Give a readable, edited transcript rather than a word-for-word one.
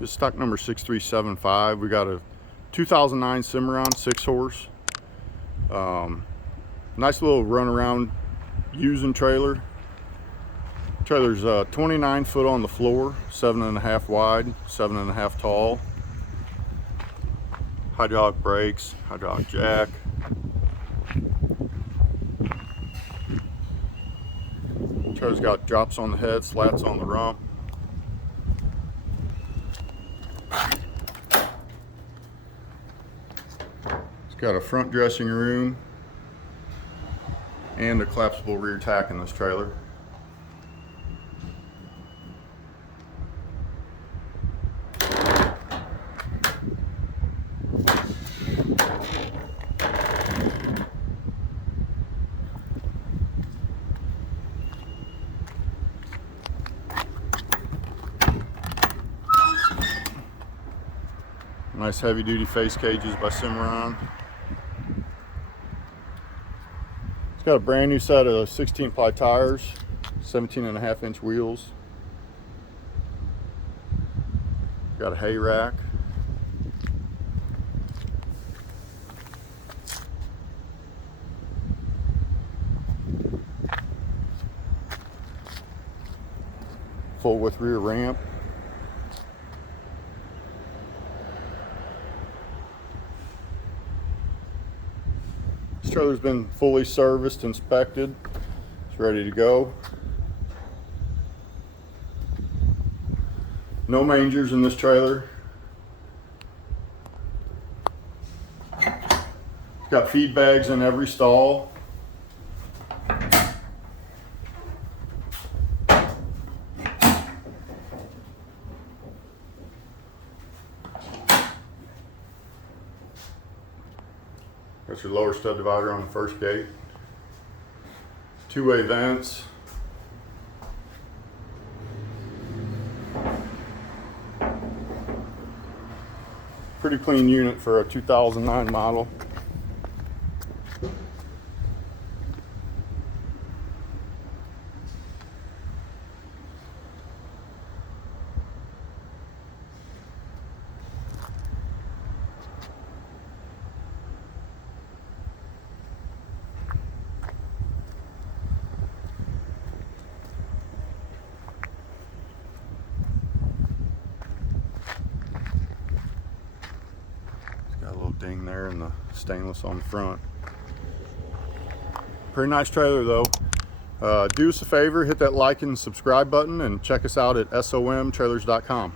This is stock number 6375. We got a 2009 Cimarron 6-horse. Nice little run around using trailer. Trailer's 29 foot on the floor, 7.5 wide, 7.5 tall. Hydraulic brakes, hydraulic jack. Trailer's got drops on the head, slats on the rump. It's got a front dressing room and a collapsible rear tack in this trailer. Nice heavy duty face cages by Cimarron. It's got a brand new set of 16 ply tires, 17.5 inch wheels. Got a hay rack. Full width rear ramp. This trailer's been fully serviced, inspected. It's ready to go. No mangers in this trailer. It's got feed bags in every stall. Got your lower stub divider on the first gate. Two-way vents. Pretty clean unit for a 2009 model. Got a little ding there and the stainless on the front. Pretty nice trailer though. Do us a favor, hit that like and subscribe button, and check us out at somtrailers.com.